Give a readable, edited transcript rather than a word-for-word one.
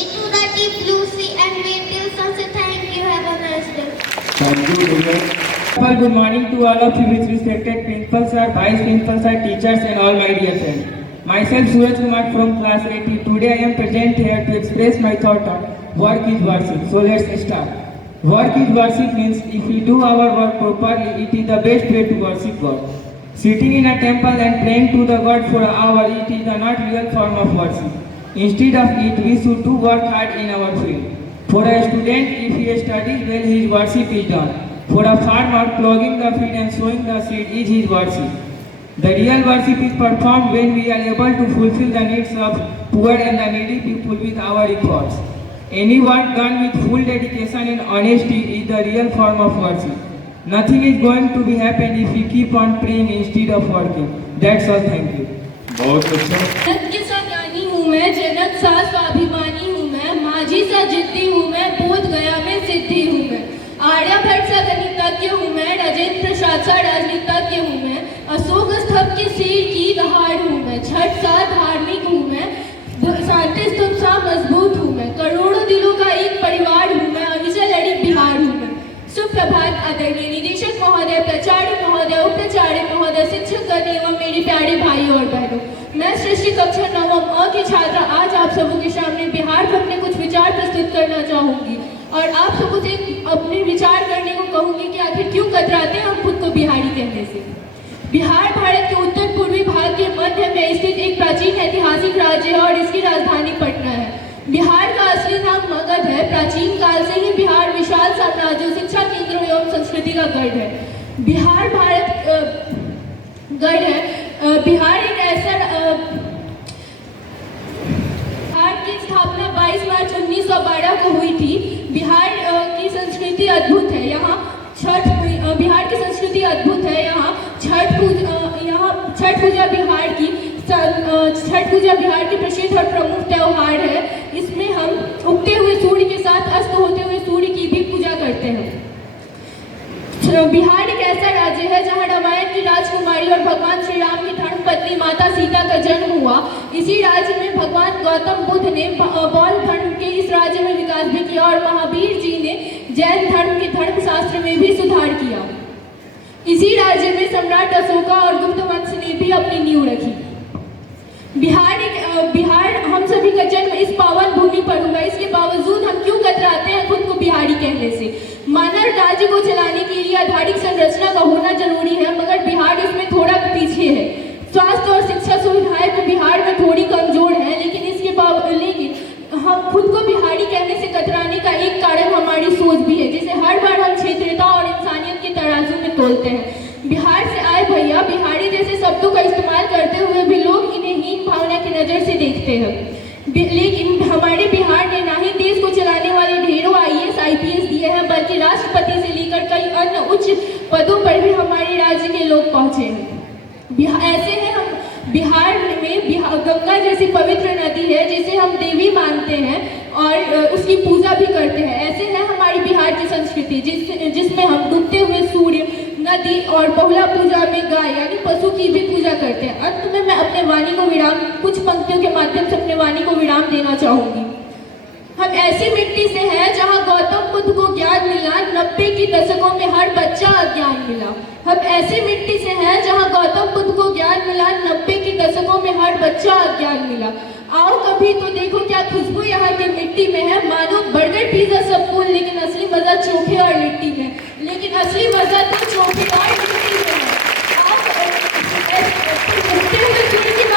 into the deep blue sea and wait till sunset. Thank you. Have a nice day. Thank you, Divya. Well, good morning to all of you with respected principal sir, vice principal sir, teachers and all my dear friends. Myself Suraj Kumar from class 80. Today I am present here to express my thought on work is worship. So let's start. Work is worship means if we do our work properly, it is the best way to worship God. Sitting in a temple and praying to the God for an hour, it is the not real form of worship. Instead of it, we should do work hard in our field. For a student, if he studies well, his worship is done. For a farmer, ploughing the field and sowing the seed is his worship. The real worship is performed when we are able to fulfill the needs of poor and the needy people with our efforts. Any work done with full dedication and honesty is the real form of worship. Nothing is going to be happen if we keep on praying instead of working. That's all. Thank you. बहुत अच्छा. जनक के सा ज्ञानी हूँ मैं, जनक सा स्वाभिमानी हूँ मैं, माझी सा जिद्दी हूँ मैं, बोध गया में सिद्धि हूँ मैं, आर्यभट्ट सा गणितज्ञ हूँ मैं, राजेंद्र प्रसाद सा राजनीतिज्ञ हूँ मैं, अशोक स्तंभ के सिर की दहाड़ हूँ मैं, छठ सा धार्मिक हूँ मैं, शांति स्तंभ सा मजबूत हूँ मैं, करोड़ों दिलों का एक परिवार हूँ मैं, अविचल अडिग बिहार हूँ मैं. सुप्रभात आदरणीय निदेशक महोदय, प्राचार्य महोदय, उपाचार्य महोदय, शिक्षकगण एवं मेरे प्यारे भाई और बहनों. मैं सृष्टि कक्षा 9वीं अ की छात्रा आज आप सबों के सामने बिहार पर अपने कुछ विचार प्रस्तुत करना चाहूंगी और आप सबों से अपने विचार करने को कहूंगी कि आखिर क्यों कतराते हैं हम खुद को बिहारी कहने से. बिहार भारत के उत्तर पूर्वी भाग के मध्य में स्थित एक प्राचीन ऐतिहासिक राज्य है और इसकी राजधानी पटना है. बिहार का असली नाम मगध है. प्राचीन काल से ही बिहार विशाल साम्राज्यों, शिक्षा केंद्रों एवं संस्कृति का गढ़ है. बिहार भारत गढ़ है. बिहार एक ऐसा बिहार की स्थापना 22 मार्च 1912 को हुई थी. बिहार की संस्कृति अद्भुत है. यहाँ बिहार की संस्कृति अद्भुत है. यहाँ छठ पूजा बिहार की प्रसिद्ध और प्रमुख त्योहार है. इसमें हम उगते हुए सूर्य के साथ अस्त होते हुए सूर्य की भी पूजा करते हैं. बिहार एक ऐसा राज्य है जहां रामायण की राजकुमारी और भगवान श्री राम की धर्मपत्नी माता सीता का जन्म हुआ. इसी राज्य में भगवान गौतम बुद्ध ने बौद्ध धर्म के इस राज्य में विकास भी किया और महावीर जी ने जैन धर्म के धर्मशास्त्र में भी सुधार किया. इसी राज्य में सम्राट अशोका और गुप्त वंश ने भी अपनी नींव रखी. बिहार हम सभी का जन्म इस पावन भूमि पर हुआ. इसके बावजूद हम क्यों कतराते हैं खुद को बिहारी कहने से. मानव राज्य को चलाने के लिए आधारिक संरचना का होना जरूरी है, मगर बिहार इसमें थोड़ा पीछे है. स्वास्थ्य और शिक्षा सुविधाएं भी बिहार में थोड़ी कमजोर है, लेकिन हम खुद को बिहारी कहने से कतराने का एक कारण हमारी सोच भी है, जिसे हर बार हम क्षेत्रीयता और इंसानियत के तराजू में तोलते हैं. बिहार से आए भैया बिहारी जैसे शब्दों का इस्तेमाल करते हुए भी लोग इन्हें हीन भावना की नज़र से देखते हैं. लेकिन हमारे बिहार ने ना ही देश को चलाने वाले ढेरों IAS IPS दिए हैं, बल्कि राष्ट्रपति से लेकर कई अन्य उच्च पदों पर भी हमारे राज्य के लोग पहुंचे हैं. ऐसे हैं हम बिहार में गंगा जैसी पवित्र नदी है जिसे हम देवी मानते हैं और उसकी पूजा भी करते हैं. ऐसे है हमारी बिहार की संस्कृति जिसमें हम डूबते हुए सूर्य, नदी और बहुला पूजा में गाय यानी पशु की भी पूजा करते हैं. अंत में मैं अपने वाणी को कुछ पंक्तियों के माध्यम से अपने वाणी को विराम देना चाहूंगी. हम ऐसी मिट्टी से हैं जहां गौतम बुद्ध को ज्ञान मिला, 90 के दशकों में हर बच्चा अज्ञान मिला. हम ऐसी मिट्टी से हैं जहां गौतम बुद्ध को ज्ञान मिला, 90 के दशकों में हर बच्चा अज्ञान मिला. आओ कभी तो देखो क्या खुशबू यहाँ की मिट्टी में है. मानो बर्गर पिज्जा सब फूल, लेकिन असली मजा चोखे और लिट्टी में. लेकिन असली मजा तो चोखे और लिट्टी में है. आप उगते हुए सूर्य की